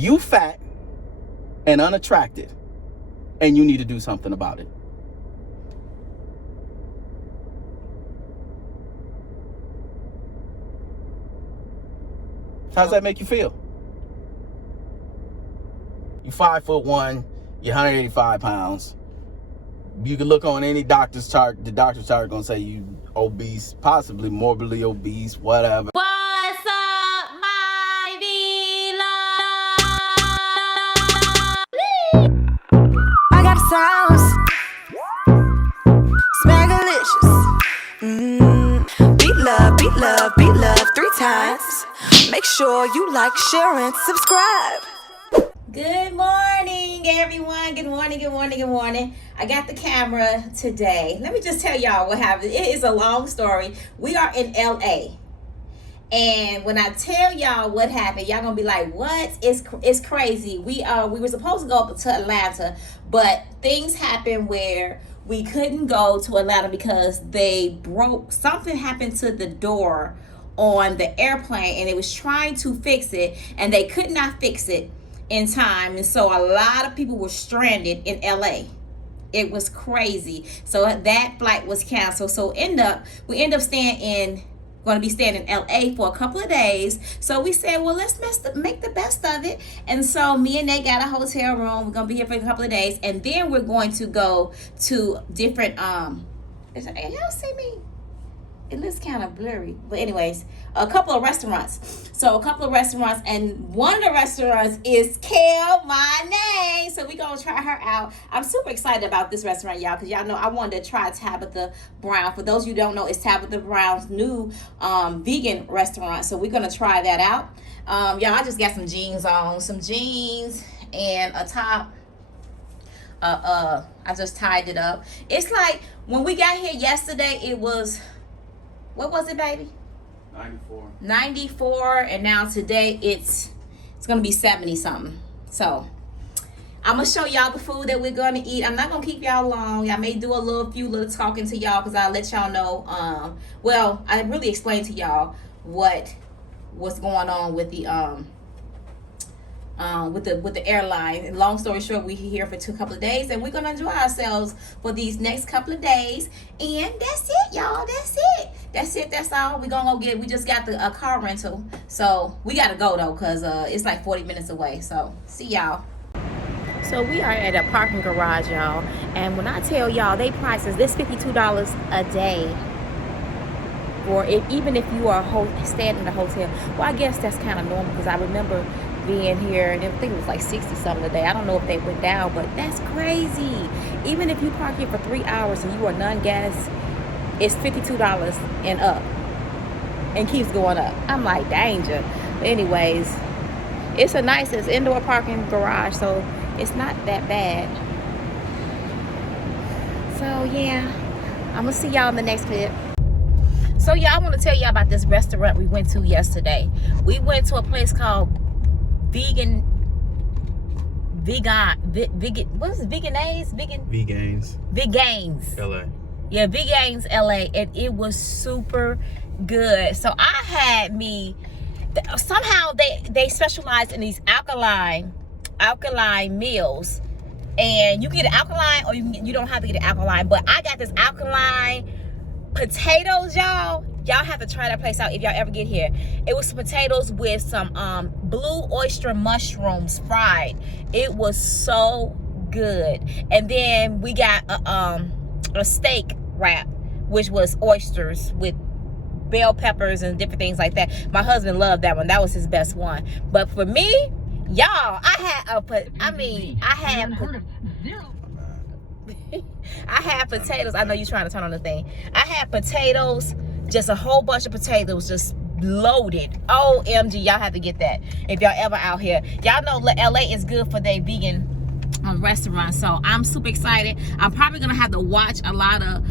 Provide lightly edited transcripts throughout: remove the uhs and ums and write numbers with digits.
You fat and unattractive, and you need to do something about it. How does that make you feel? You're 5'1", you're 185 pounds. You can look on any doctor's chart. The doctor's chart gonna say you obese, possibly morbidly obese, whatever. What's up, my beloved? I got the sauce. Smackalicious. Beat love, beat love, beat love 3 times. Make sure you like, share, and subscribe. Good morning, everyone. Good morning, good morning, good morning. I got the camera today. Let me just tell y'all what happened. It is a long story. We are in LA. And when I tell y'all what happened, y'all gonna be like, what? It's crazy. We were supposed to go up to Atlanta, but things happened where we couldn't go to Atlanta because something happened to the door on the airplane, and it was trying to fix it, and they could not fix it in time. And so a lot of people were stranded in LA. It was crazy. So that flight was canceled. So we end up going to be staying in LA for a couple of days. So we said, well, let's make the best of it. And so me and Nate got a hotel room. We're going to be here for a couple of days. And then we're going to go to different, y'all see me? It looks kind of blurry. But anyways, a couple of restaurants. So a couple of restaurants. And one of the restaurants is Kel My Name. So we're going to try her out. I'm super excited about this restaurant, y'all. Because y'all know I wanted to try Tabitha Brown. For those of you who don't know, it's Tabitha Brown's new vegan restaurant. So we're going to try that out. Y'all, I just got some jeans on. Some jeans and a top. I just tied it up. It's like when we got here yesterday, it was... What was it, baby? 94. And now today it's gonna be 70 something. So I'm gonna show y'all the food that we're gonna eat. I'm not gonna keep y'all long. I may do a few little talking to y'all because I'll let y'all know. Well, I really explained to y'all what's going on with the with the airline. And long story short, we're here for a couple of days, and we're gonna enjoy ourselves for these next couple of days. And that's it, y'all. That's all. We're gonna go get. We just got a car rental, so we gotta go though, cause it's like 40 minutes away. So see y'all. So we are at a parking garage, y'all, and when I tell y'all they prices, this $52 a day. Or even if you are staying in the hotel. Well, I guess that's kind of normal because I remember being here and I think it was like 60 something a day. I don't know if they went down, but that's crazy. Even if you park here for 3 hours and you are non-gas, it's $52 and up and keeps going up. I'm like, danger. But anyways, it's indoor parking garage, so it's not that bad. So yeah, I'm gonna see y'all in the next clip. So yeah, I want to tell y'all about this restaurant we went to yesterday. We went to a place called Vegan, what is it? Vegains, LA. Yeah, Vegains LA, and it was super good. So I had somehow they specialize in these alkaline meals, and you can get an alkaline or you don't have to get an alkaline, but I got this alkaline potatoes, y'all have to try that place out if y'all ever get here. It was some potatoes with some blue oyster mushrooms fried. It was so good. And then we got a steak wrap, which was oysters with bell peppers and different things like that. My husband loved that one. That was his best one. But for me, y'all, I had potatoes. I know you're trying to turn on the thing. I had potatoes, just a whole bunch of potatoes, just loaded. OMG, y'all have to get that if y'all ever out here. Y'all know LA is good for their vegan restaurants, so I'm super excited. I'm probably gonna have to watch a lot of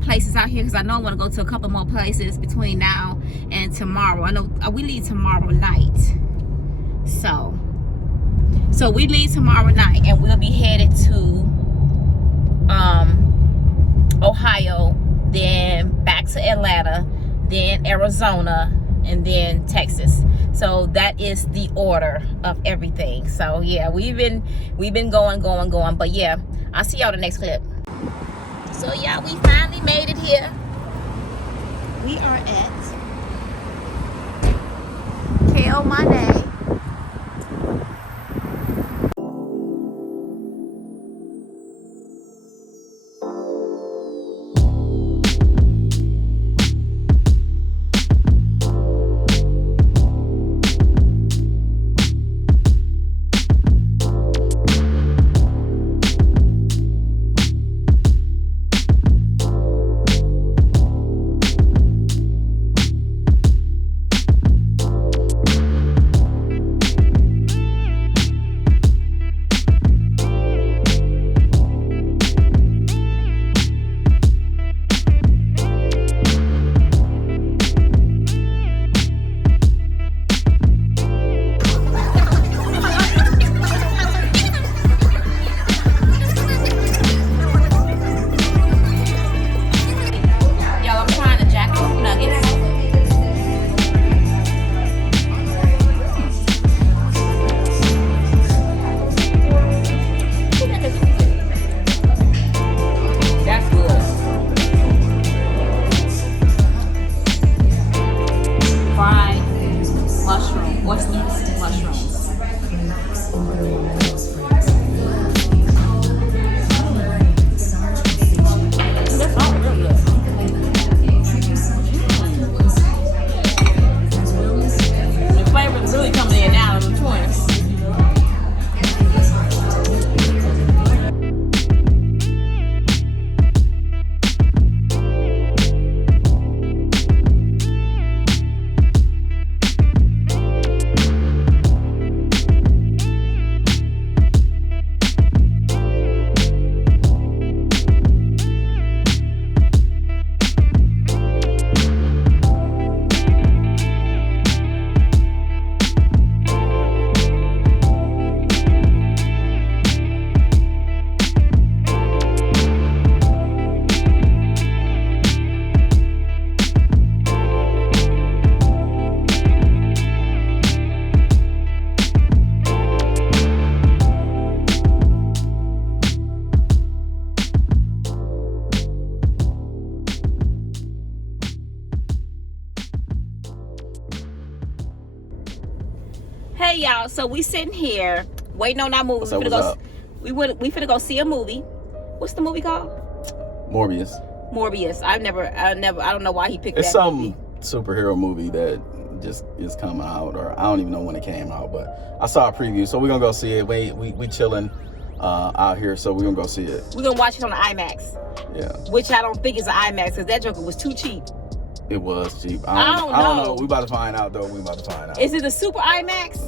places out here because I know I want to go to a couple more places between now and tomorrow. I know we leave tomorrow night, so we leave tomorrow night and we'll be headed to Ohio, then back to Atlanta, then Arizona, and then Texas. So that is the order of everything. So yeah, we've been going. But yeah, I'll see y'all the next clip. So yeah, we finally made it here. We are at Kale Monday. Hey y'all, so we sitting here waiting on our movie. We finna go see a movie. What's the movie called? Morbius. I don't know why he picked that. It's some superhero movie that just is coming out, or I don't even know when it came out, but I saw a preview, so we're gonna go see it. We chilling out here, so we're gonna go see it. We're gonna watch it on the IMAX. Yeah. Which I don't think is an IMAX, because that joker was too cheap. It was cheap. I don't know. We about to find out though. Is it a super IMAX?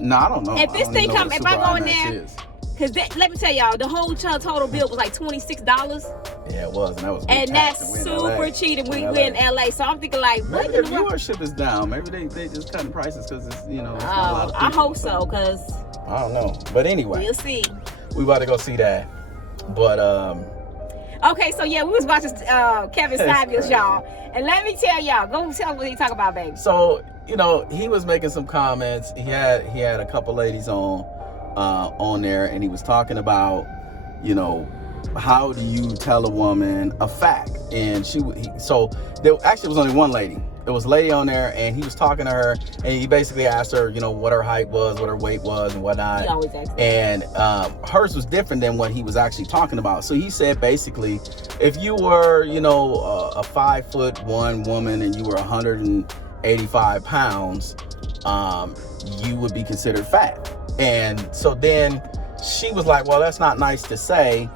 No, I don't know. If this thing come, if I go in there, because let me tell y'all, the whole total bill was like $26. Yeah, it was, and that was. And that's super cheap, and we're in LA. So I'm thinking like, maybe the viewership is down. Maybe they just cutting prices because it's there's not a lot of people. I hope so, because I don't know. But anyway, we'll see. We about to go see that, but Okay, so yeah, we was watching Kevin Samuels, y'all. And let me tell y'all, go tell what he talk about, baby. So, he was making some comments. He had a couple ladies on there, and he was talking about, how do you tell a woman a fact? And so there actually was only one lady. There was a lady on there, and he was talking to her, and he basically asked her, what her height was, what her weight was, and whatnot. He always asks. And hers was different than what he was actually talking about. So he said basically, if you were, a 5'1" woman and you were 185 pounds, you would be considered fat. And so then she was like, well, that's not nice to say.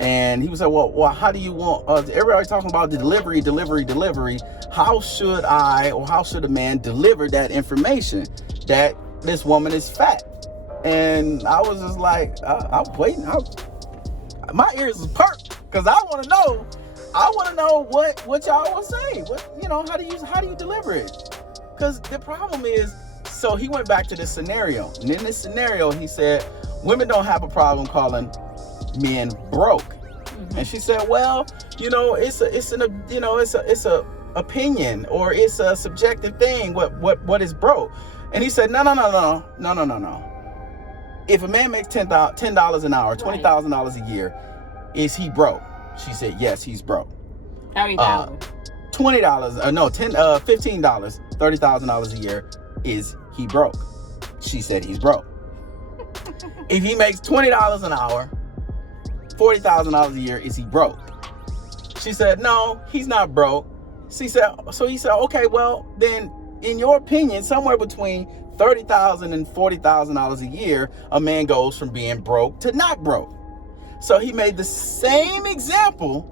And he was like, well, how do you want, everybody's talking about the delivery. How should a man deliver that information that this woman is fat? And I was just like, I'm waiting. My ears is perked, because I want to know what y'all will say. How do you deliver it? Because the problem is, so he went back to this scenario. And in this scenario, he said, women don't have a problem calling men broke. Mm-hmm. And she said, well, it's a opinion, or it's a subjective thing. What is broke? And he said, no. If a man makes $10 an hour, $20,000 a year, is he broke? She said, yes, he's broke. $30,000. $20, no, $15, $30,000 a year, is he broke? She said he's broke. If he makes $20 an hour, $40,000 a year, is he broke? She said, no, he's not broke. He said, okay, well, then in your opinion, somewhere between $30,000 and $40,000 a year, a man goes from being broke to not broke. So he made the same example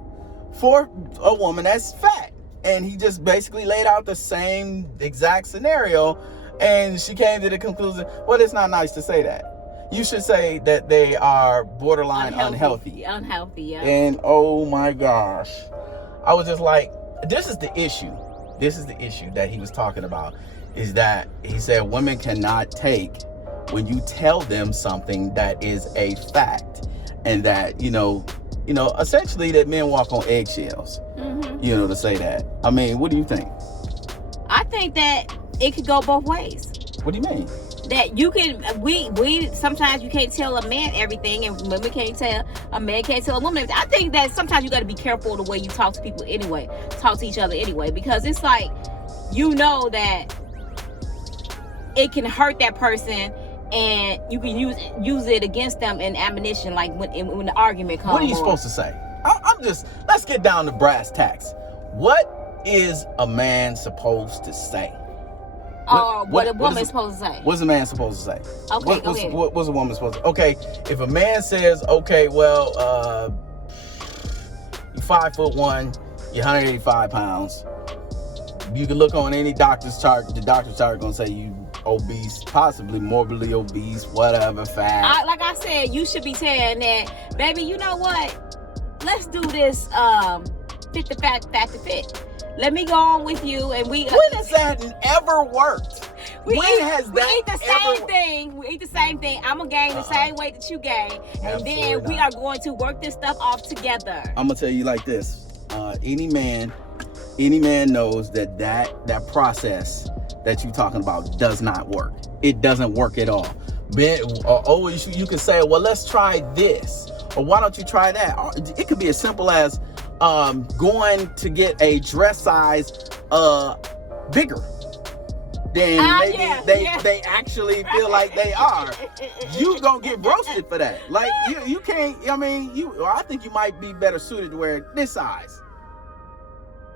for a woman that's fat. And he just basically laid out the same exact scenario. And she came to the conclusion, well, it's not nice to say that. You should say that they are borderline unhealthy. Unhealthy, yeah. And oh my gosh. I was just like, this is the issue. This is the issue that he was talking about. Is that he said women cannot take when you tell them something that is a fact. And that, essentially that men walk on eggshells. Mm-hmm. To say that. I mean, what do you think? I think that it could go both ways. What do you mean? That you can, we sometimes you can't tell a man everything, and women can't tell, a man can't tell a woman everything. I think that sometimes you got to be careful the way you talk to people anyway, talk to each other anyway, because it's like, that it can hurt that person, and you can use it against them in ammunition, like when the argument comes. What are you supposed to say? Let's get down to brass tacks. What is a man supposed to say? What a woman is supposed to say. What's a man supposed to say? Okay, go ahead. What's a woman supposed to say? Okay, if a man says, okay, well, you're 5'1", you're 185 pounds. You can look on any doctor's chart. The doctor's chart gonna say you obese, possibly morbidly obese, whatever, fat. Like I said, you should be saying that, baby, you know what? Let's do this fit to fat to fit. Let me go on with you, and we. When has that ever worked? We eat the same thing. I'm gonna gain the same weight that you gain, and then we are going to work this stuff off together. I'm gonna tell you like this: any man knows that process that you're talking about does not work. It doesn't work at all. You can say, well, let's try this, or why don't you try that? It could be as simple as going to get a dress size bigger than maybe they actually feel like they are. You gonna get roasted for that. Like you can't. I think you might be better suited to wear this size.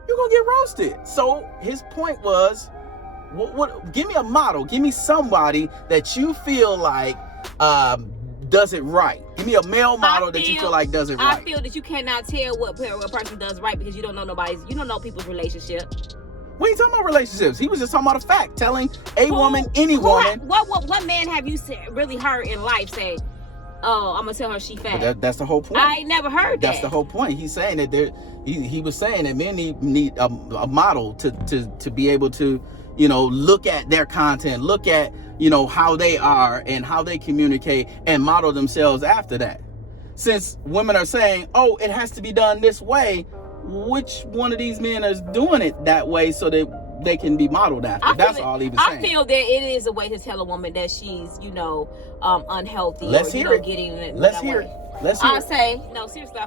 You're gonna get roasted. So his point was, what? Give me a model. Give me somebody that you feel like does it right. Give me a male model that you feel like does it right. I feel that you cannot tell what a person does right because you don't know people's relationship. We ain't talking about relationships. He was just talking about a fact, telling a woman, any woman. What man have you really heard in life say, oh, I'm gonna tell her she fat? That's the whole point. I ain't never heard that. That's the whole point. He's saying that he was saying that men need a model to be able to, look at their content, look at, how they are and how they communicate, and model themselves after that. Since women are saying, oh, it has to be done this way, which one of these men is doing it that way so that they can be modeled after? That's all he was saying. I feel that it is a way to tell a woman that she's, unhealthy. Let's hear it. Let's hear it. I'll say, no, seriously,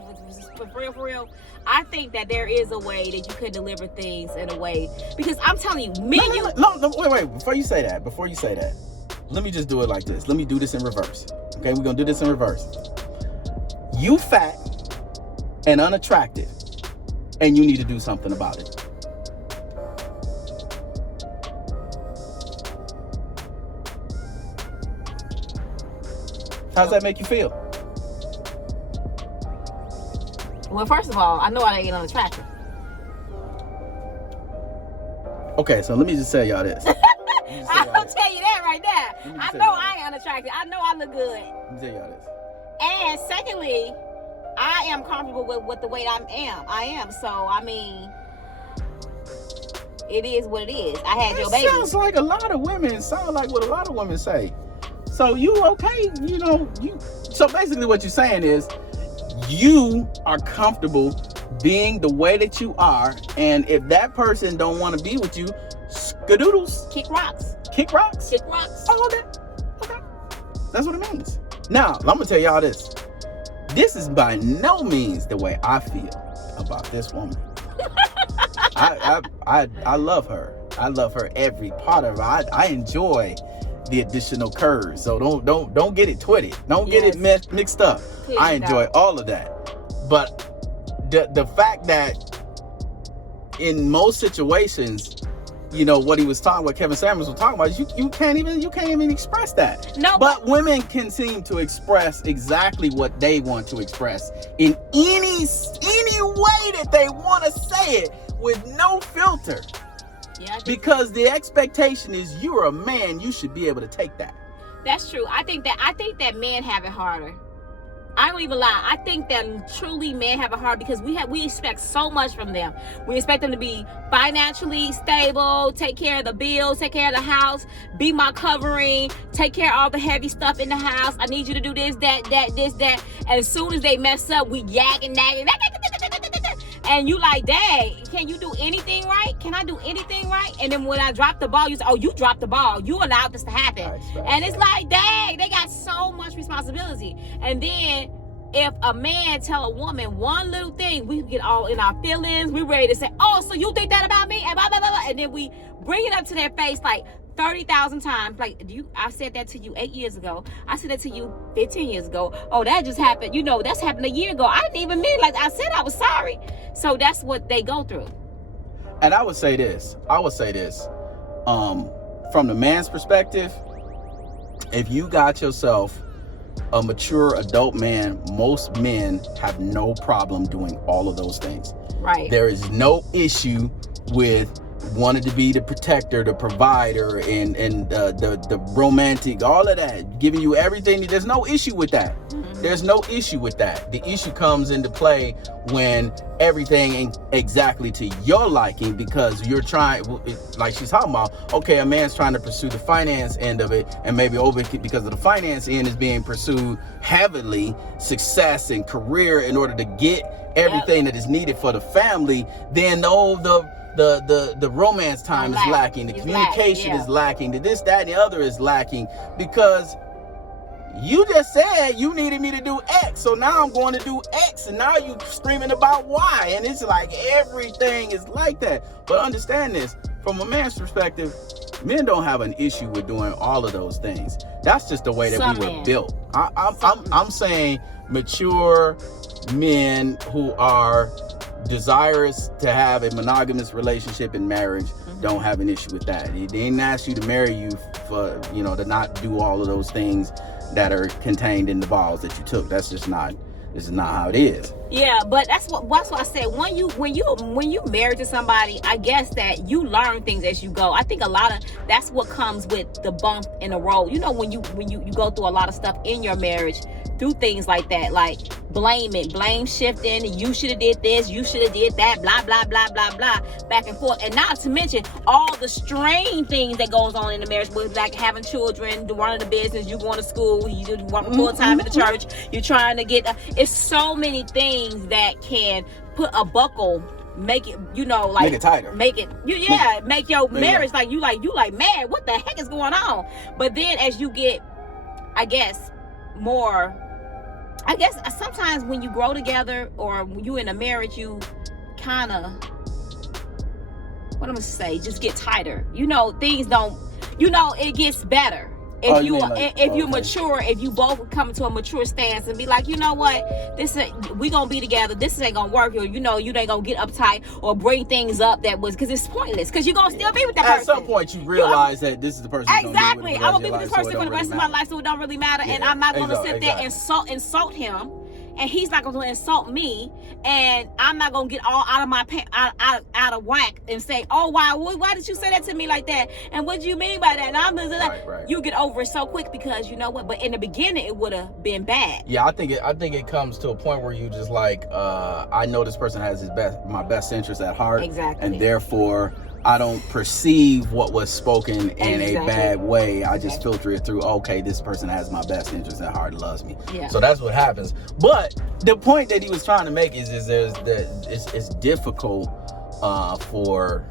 for real, I think that there is a way that you could deliver things in a way, because I'm telling you, wait, before you say that, let me just do it like this. Let me do this in reverse. Okay, we're gonna do this in reverse. You fat and unattractive, and you need to do something about it. How's that make you feel? Well, first of all, I know I ain't unattractive. Okay, so let me just tell y'all this. I'll tell you that right now. I know I ain't unattractive. I know I look good. Let me tell y'all this. And secondly, I am comfortable with the weight I am. So, it is what it is. I had your baby. Sounds like a lot of women. Sound like what a lot of women say. So you okay? So basically what you're saying is you are comfortable being the way that you are, and if that person don't want to be with you, skadoodles. Kick rocks. Kick rocks. Kick rocks. Oh, okay. That's what it means. Now, I'm gonna tell y'all this. This is by no means the way I feel about this woman. I love her. I love her every part of her. I enjoy the additional curves. So don't get it twisted. Don't get it mixed up. Please I enjoy all of that. But the fact that in most situations, you know, what Kevin Samuels was talking about is you can't even express that. No. But women can seem to express exactly what they want to express in any way that they want to say it with no filter. Yeah. Because the expectation is you're a man, you should be able to take that. That's true. I think that men have it harder. I don't even lie. I think that truly men have it hard because we expect so much from them. We expect them to be financially stable, take care of the bills, take care of the house, be my covering, take care of all the heavy stuff in the house. I need you to do this, that. And as soon as they mess up, we yak and nagging. And you like, dang, can you do anything right? Can I do anything right? And then when I drop the ball, you say, oh, you dropped the ball. You allowed this to happen. And it's like, dang, they got so much responsibility. And then if a man tell a woman one little thing, we get all in our feelings. We're ready to say, oh, so you think that about me? And blah, blah, blah, blah. And then we bring it up to their face like 30,000 times. Like, I said that to you 8 years ago. I said that to you 15 years ago. Oh, that just happened. You know, that's happened a year ago. I didn't even mean, like I said, I was sorry. So that's what they go through. And I would say this. From the man's perspective, if you got yourself a mature adult man, most men have no problem doing all of those things. Right. There is no issue with wanted to be the protector, the provider, and the romantic, all of that, giving you everything. There's no issue with that. Mm-hmm. There's no issue with that. The issue comes into play when everything ain't exactly to your liking, because you're trying, like she's talking about, okay, a man's trying to pursue the finance end of it, and maybe over because of the finance end is being pursued heavily, success and career in order to get everything that is needed for the family, then the romance time is lacking, the communication is lacking, the this, that, and the other is lacking, because you just said you needed me to do X, so now I'm going to do X, and now you screaming about Y, and it's like everything is like that. But understand this, from a man's perspective, men don't have an issue with doing all of those things. That's just the way that we were built. I'm saying mature men who are desirous to have a monogamous relationship in marriage don't have an issue with that. They didn't ask you to marry you for, to not do all of those things that are contained in the vows that you took. This is not how it is. Yeah, but that's what I said. When you married to somebody, I guess that you learn things as you go. I think a lot of that's what comes with the bump in the road. When you go through a lot of stuff in your marriage, through things like that, like blame shifting, you should have did this, you should have did that, blah blah blah blah blah, back and forth. And not to mention all the strange things that goes on in the marriage, with like having children, running the business, you going to school, you working full time in the church, you're trying to get it's so many things that can put a buckle, make it, make it tighter, make your marriage like you like, man, what the heck is going on? But then as you get, I guess sometimes when you grow together or when you in a marriage, you kind of, what I'm gonna say, just get tighter. Things don't, it gets better. If you're mature, if you both come to a mature stance and be like, you know what, we gonna be together, this ain't gonna work, or you ain't gonna get uptight or bring things up because it's pointless, because you're gonna still be with that person. At some point you realize that this is the person. Exactly. I'm gonna be with this person for the rest of my life, so it don't really matter. And I'm not gonna sit there and insult him, and he's not gonna insult me, and I'm not gonna get all out of my out of whack and say, oh, why did you say that to me like that? And what do you mean by that? And I'm right. You get over it so quick, because you know what? But in the beginning, it would have been bad. Yeah, I think it comes to a point where you just like, I know this person has my best interest at heart, exactly, and therefore I don't perceive what was spoken in Exactly. a bad way. I just filter it through, okay, this person has my best interest at heart and loves me. Yeah. So that's what happens. But the point that he was trying to make is it's difficult for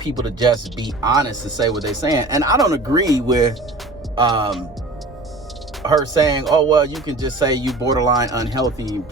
people to just be honest and say what they're saying. And I don't agree with her saying, oh, well, you can just say you borderline unhealthy.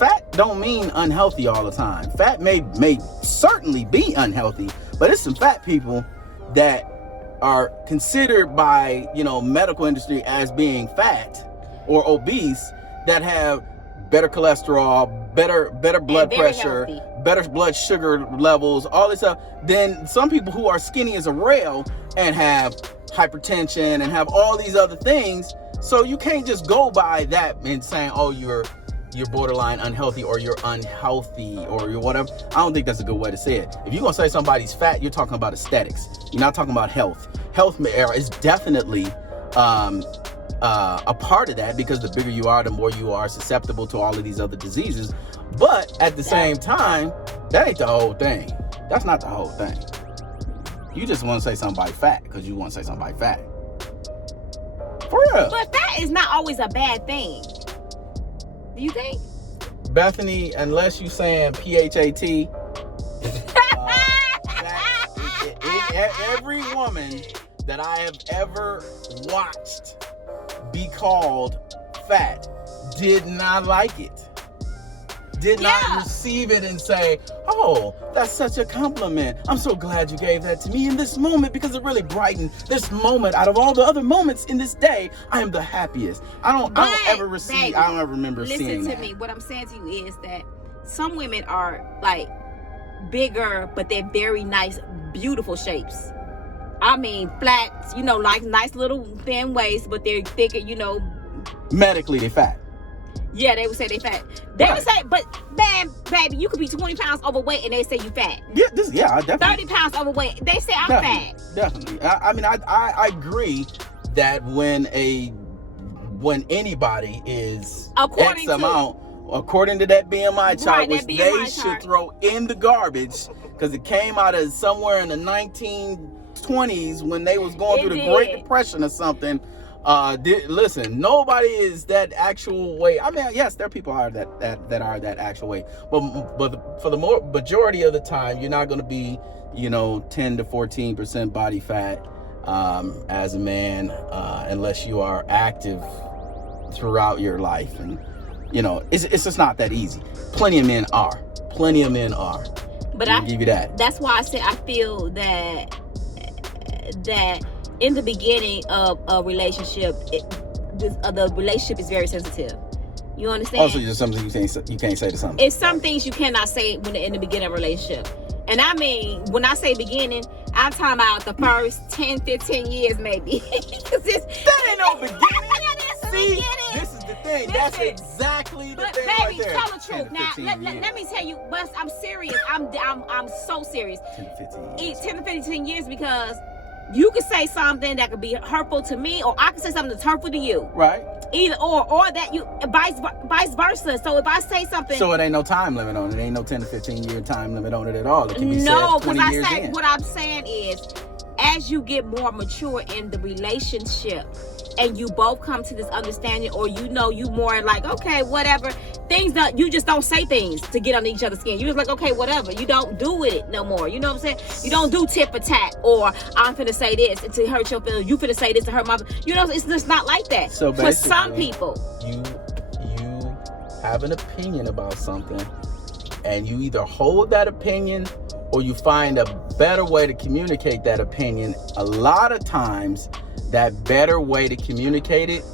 Fat don't mean unhealthy all the time. Fat may certainly be unhealthy, but it's some fat people that are considered by, medical industry as being fat or obese that have better cholesterol, better blood pressure, healthy. better blood sugar levels, all this stuff, than some people who are skinny as a rail and have hypertension and have all these other things. So you can't just go by that and saying, oh, you're borderline unhealthy or you're unhealthy or you're whatever. I don't think that's a good way to say it. If you're going to say somebody's fat, you're talking about aesthetics. You're not talking about health. Health is definitely a part of that, because the bigger you are, the more you are susceptible to all of these other diseases. But at the same time, that ain't the whole thing. That's not the whole thing. You just want to say somebody fat because you want to say somebody fat. For real. But fat is not always a bad thing. Do you think? Bethany, unless you saying PHAT, every woman that I have ever watched be called fat did not like it. Did not receive it and say, oh, that's such a compliment. I'm so glad you gave that to me in this moment, because it really brightened this moment. Out of all the other moments in this day, I am the happiest. I don't ever remember seeing that. Listen to me. What I'm saying to you is that some women are like bigger, but they're very nice, beautiful shapes. I mean, flat, like nice little thin waist, but they're thicker, Medically, they fat. Yeah, they would say they fat. They would say, but man, baby, you could be 20 pounds overweight and they say you fat. Yeah, I definitely. 30 pounds overweight, they say I'm fat. Definitely. I agree that when anybody is according to that BMI chart, which they should throw in the garbage, because it came out of somewhere in the 1920s when they was going through the Great Depression or something. Listen, nobody is that actual weight. I mean, yes, there are people that are that actual weight, but for the majority of the time, you're not going to be, 10 to 14% body fat as a man, unless you are active throughout your life, and it's just not that easy. Plenty of men are. But I'll give you that. That's why I said I feel that in the beginning of a relationship, the relationship is very sensitive. You understand? Also, just something you can't say to something. It's some things you cannot say when in the beginning of a relationship. And I mean, when I say beginning, I'm talking about the first 10, 15 years maybe. That ain't no beginning. See, this is the thing. That's exactly the thing right baby, there. tell the truth. Now, let me tell you, but I'm serious. I'm so serious. 10 to 15 years. 10 to 15 years, because you could say something that could be hurtful to me, or I could say something that's hurtful to you. Right. Either or that you vice versa. So if I say something, so it ain't no time limit on it. It ain't no 10 to 15 year time limit on it at all. It can be said 20 years in. What I'm saying is, as you get more mature in the relationship, and you both come to this understanding, or you more like, okay, whatever, things that you just don't say things to get under each other's skin. You just like, okay, whatever. You don't do with it no more. You know what I'm saying? You don't do tit for tat, or I'm finna say this to hurt your feelings. You finna say this to hurt my. It's just not like that. So for some people, you have an opinion about something, and you either hold that opinion or you find a better way to communicate that opinion. A lot of times, that better way to communicate it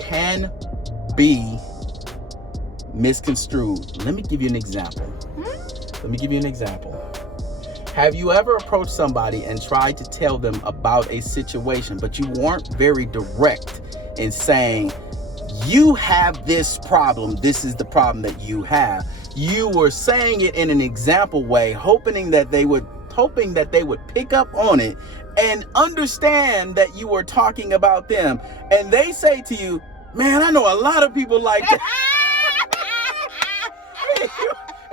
can be misconstrued. Let me give you an example. Have you ever approached somebody and tried to tell them about a situation, but you weren't very direct in saying, you have this problem, this is the problem that you have? You were saying it in an example way, hoping that they would pick up on it and understand that you were talking about them. And they say to you, man, I know a lot of people like that.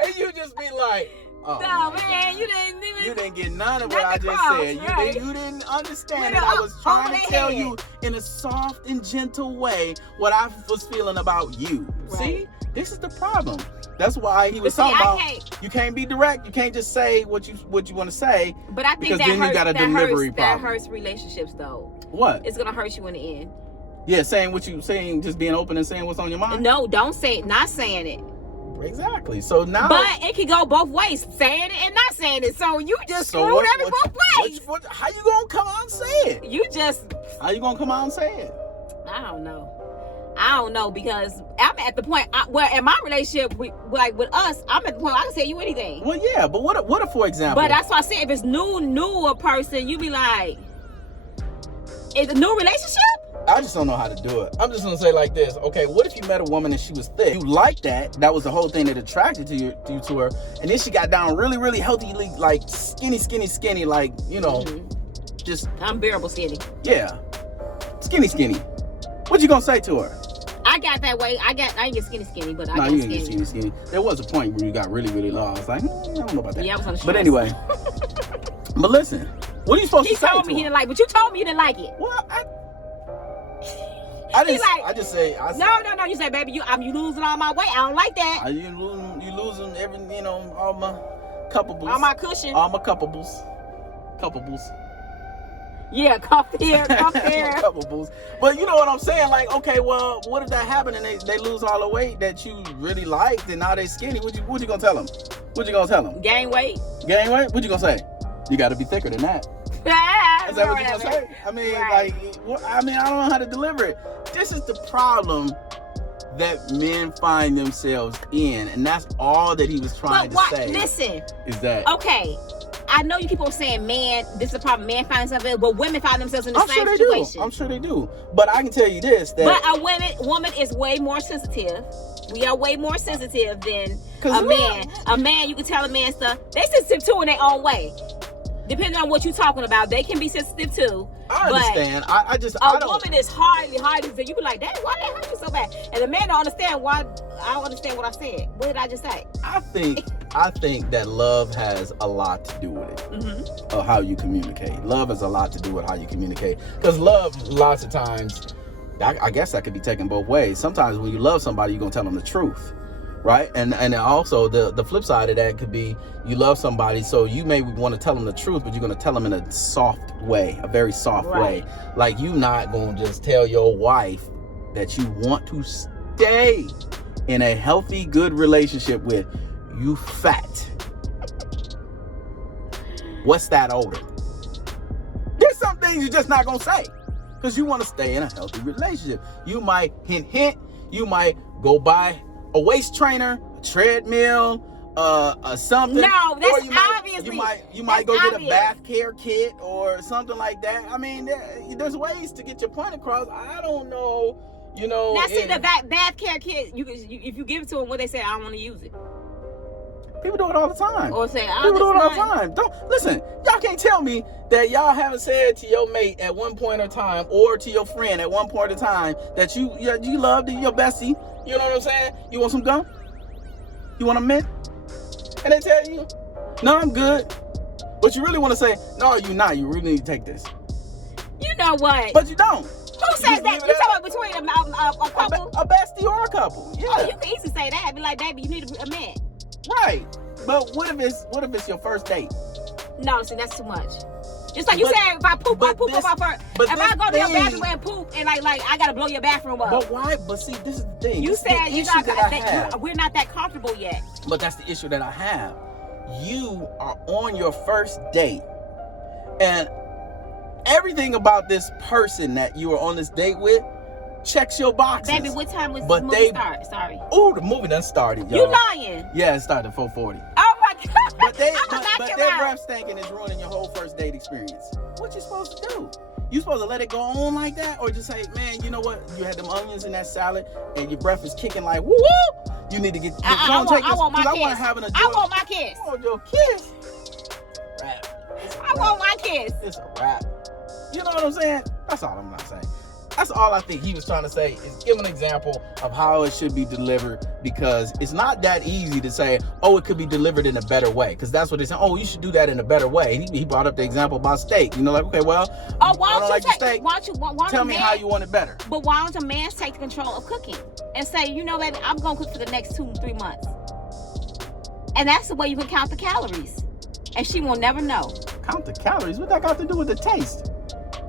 and you just be like, Oh, no, man, you didn't even. You didn't get none of what I just said. Right. You didn't understand Went it. I was trying to tell head. you in a soft and gentle way what I was feeling about you. Right. See, this is the problem. That's why he was But see, talking about you can't be direct. You can't just say what you want to say. But I think because that then hurts, you got a delivery problem. That hurts relationships, though. What? It's gonna hurt you in the end. Yeah, saying, just being open and saying what's on your mind. No, don't say it. Not saying it. Exactly. So now, but it can go both ways, saying it and not saying it. So you just screwed every both ways. How you gonna come out and say it? You just. How you gonna come out and say it? I don't know because I'm at the point where in my relationship, with us, I'm at the point I can tell you anything. Well, yeah, but what if, for example? But that's why I said if it's new a person, you be like, it's a new relationship. I just don't know how to do it. I'm just gonna say like this. Okay, what if you met a woman and she was thick? You liked that. That was the whole thing that attracted you to her. And then she got down really, really healthily, like skinny, like, just unbearable skinny. Yeah, skinny. What you gonna say to her? I got that way. I ain't get skinny, but I got you skinny. didn't get skinny. There was a point where you got really, really low. I was like, I don't know about that. Yeah, I was on the But anyway. But listen, what are you supposed to say? He told me he didn't like it, but you told me you didn't like it. Well, I just say no. You say, baby, you losing all my weight. I don't like that. You losing every all my coupables. All my cushion. All my coupables. Yeah, cup here. Coupables. But you know what I'm saying? Like, okay, well, what if that happened and they lose all the weight that you really liked and now they skinny? What you gonna tell them? Gain weight. What you gonna say? You got to be thicker than that. Is that what you gonna say? I mean, right. I don't know how to deliver it. This is the problem that men find themselves in, and that's all that he was trying to say. Listen, is that okay? I know you keep on saying, man, this is the problem. Man finds themselves, but women find themselves in the same situation. I'm sure they do. But I can tell you this: that but a woman is way more sensitive. We are way more sensitive than a man. A man, you can tell a man stuff. They sensitive too in their own way. Depending on what you're talking about, they can be sensitive too. I understand. A woman is hardly. You be like, dang, why did that hurt you so bad? And the man don't understand why. I don't understand what I said. What did I just say? I think that love has a lot to do with it. Of how you communicate. Love has a lot to do with how you communicate. Because love, lots of times, I guess that could be taken both ways. Sometimes when you love somebody, you're gonna tell them the truth. Right? And also the flip side of that could be you love somebody, so you may want to tell them the truth, but you're going to tell them in a soft way, a very soft way. Like, you not going to just tell your wife that you want to stay in a healthy, good relationship with you fat. What's that odor? There's some things you're just not going to say because you want to stay in a healthy relationship. You might hint, you might go buy a waist trainer, a treadmill, something. No, that's obviously. You might go get a bath care kit or something like that. I mean, there's ways to get your point across. I don't know, Now see the bath care kit. If you give it to them, what they say, I don't want to use it. People do it all the time. Or say, people do it all the time. Don't listen. Y'all can't tell me that y'all haven't said to your mate at one point in time, or to your friend at one point in time, that you love your bestie. You know what I'm saying? You want some gum? You want a mint? And they tell you, no, I'm good. But you really want to say, no, you're not. You really need to take this. You know what? But you don't. Who says that? You talking about between a couple? A bestie or a couple. Yeah. Oh, you can easily say that. Be like, baby, you need a mint. Right. But what if it's your first date? No, see, that's too much. Just like you said, if I poop up first. If I go to your bathroom and poop and like I gotta blow your bathroom up. But why? But see, this is the thing. You said we're not that comfortable yet. But that's the issue that I have. You are on your first date, and everything about this person that you are on this date with checks your boxes. Baby, what time was the movie start? Sorry. Oh, the movie done started, y'all. You lying? Yeah, it started at 4:40. Oh my God. But their breath stinking is ruining your whole first date experience. What you supposed to do? You supposed to let it go on like that, or just say, man, you know what? You had them onions in that salad, and your breath is kicking like woo woo. You need to get. I want my kiss. I want my kiss. You want your kiss? Rap. I want my kiss. It's a wrap. You know what I'm saying? That's all I'm not saying. That's all I think he was trying to say, is give an example of how it should be delivered, because it's not that easy to say, oh, it could be delivered in a better way, because that's what they say. Oh, you should do that in a better way. He brought up the example about steak. Like, okay, well, oh, why I don't like your steak. Why tell me how you want it better. But why don't a man take control of cooking and say, baby, I'm going to cook for the next 2-3 months. And that's the way you can count the calories. And she will never know. Count the calories? What that got to do with the taste?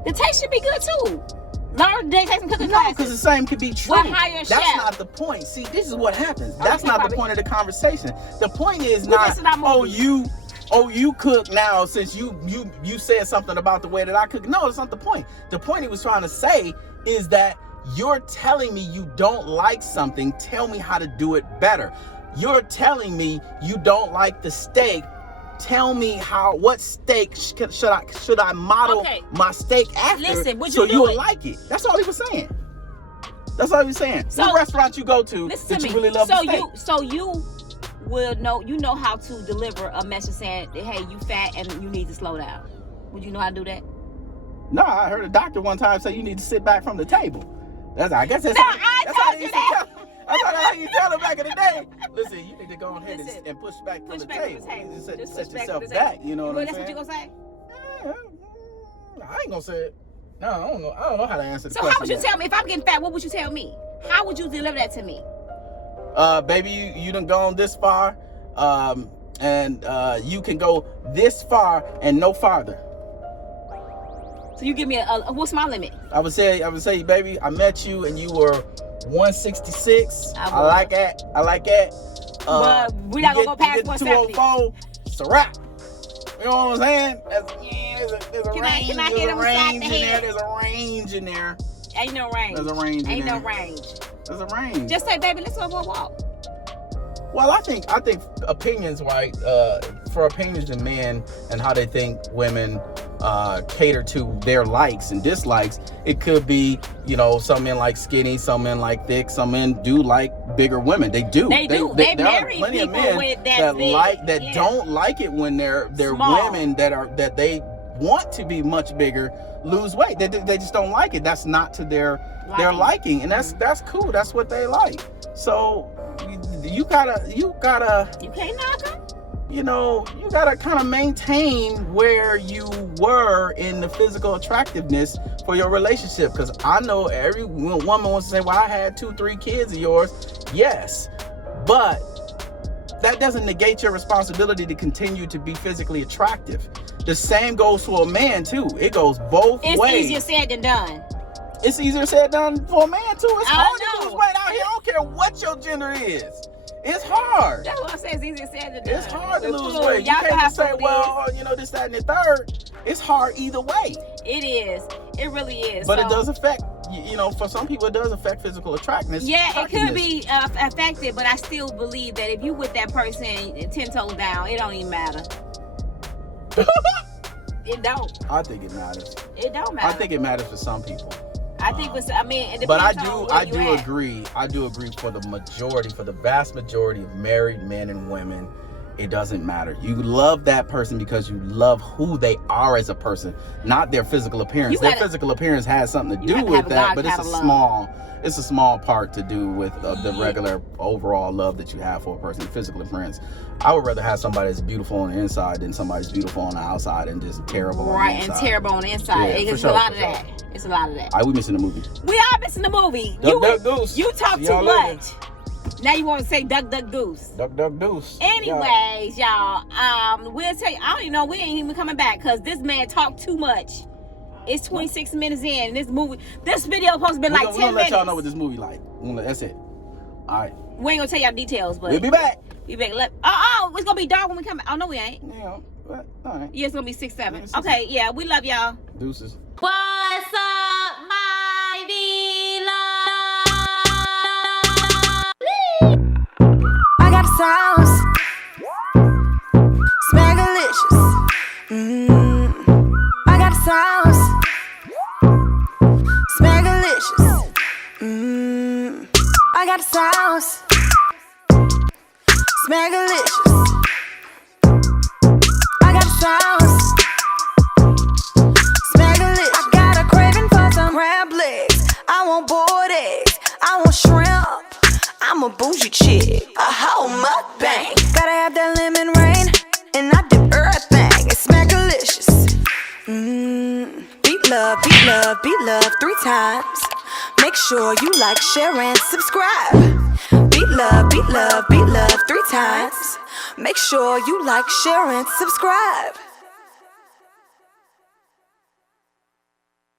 The taste should be good too. Learn the taste and cooking classes. No, because the same could be true. We'll hire a chef. That's not the point. See, this is what happens. That's not the point of the conversation. The point is not, you cook now since you said something about the way that I cook. No, that's not the point. The point he was trying to say is that you're telling me you don't like something. Tell me how to do it better. You're telling me you don't like the steak. Tell me what steak should I model my steak after. Listen, so you'll like it. That's all he was saying. That's all he was saying. So, what restaurant you go to that you really love the steak? So you will know how to deliver a message saying, hey, you fat and you need to slow down. Would you know how to do that? No, I heard a doctor one time say you need to sit back from the table. I guess that's how you tell them back in the day. Listen, you need to go ahead and push back from the table. Just set yourself back. You know what I'm saying? That's what you gonna say? I ain't gonna say it. No, I don't know how to answer the question. So how would you tell me if I'm getting fat? What would you tell me? How would you deliver that to me? Baby, you done gone this far, and you can go this far and no farther. So you give me what's my limit? I would say, baby, I met you and you were 166. I like that. But we're not gonna go past 170. 204. It's a wrap. You know what I'm saying? There's a range. Can I hit him inside the head? There's a range in there. Ain't no range. There's a range. Ain't no range. There's a range. Just say, baby, let's go for a walk. Well, I think opinions, right? For opinions in men and how they think women cater to their likes and dislikes, it could be, some men like skinny, some men like thick, some men do like bigger women. They do. They marry people of men with that don't like it when they're women that they want to be much bigger lose weight. They just don't like it. That's not to their liking, and that's cool. That's what they like. So you gotta you can't knock them. You gotta kind of maintain where you were in the physical attractiveness for your relationship, because I know every woman wants to say, well, I had 2-3 kids of yours. Yes, but that doesn't negate your responsibility to continue to be physically attractive. The same goes for a man too. It goes both ways. It's easier said than done. It's easier said than done for a man too. It's hard to lose weight out here. I don't care what your gender is. It's hard. That's what I'm saying. It's easier said than done. It's hard to lose weight. You can't just say, well, this, that, and the third. It's hard either way. It is. It really is. But it does affect, for some people, it does affect physical attractiveness. Yeah, it could be affected, but I still believe that if you with that person 10 toes down, it don't even matter. It don't. I think it matters. It don't matter. I think it matters for some people. I think it depends. But I do agree for the vast majority of married men and women, it doesn't matter. You love that person because you love who they are as a person, not their physical appearance. Their physical appearance has something to do with that, but it's a small part to do with the regular overall love that you have for a person. Physical appearance. I would rather have somebody that's beautiful on the inside than somebody that's beautiful on the outside and just terrible on the inside. Right, and terrible on the inside. Yeah, it's a lot of that. It's a lot of that. We missing the movie. We are missing the movie. Duck, Goose. You talk too much. Now you want to say duck, goose. Duck, goose. Anyways, y'all, we'll tell you, I don't even know, we ain't even coming back because this man talked too much. It's 26 minutes in. This video supposed to be like 10 minutes. We're going to let y'all know what this movie like. That's it. All right. We ain't going to tell y'all details, but we'll be back. It's going to be dark when we come back. Oh, no, we ain't. Yeah, all right. Yeah, it's going to be 6, 7. Okay, yeah, we love y'all. Deuces. What's up, my beloved? I got the sauce. Smackalicious. I got the sauce. Smackalicious. I got the sauce. Smackalicious. I got the sauce. Smackalicious. I got a craving for some crab legs. I want shrimp. I'm a bougie chick, a whole mukbang. Gotta have that lemon rain, and I do everything. It's smackalicious. Beat love, beat love, beat love 3 times. Make sure you like, share, and subscribe. Beat love, beat love, beat love 3 times. Make sure you like, share, and subscribe.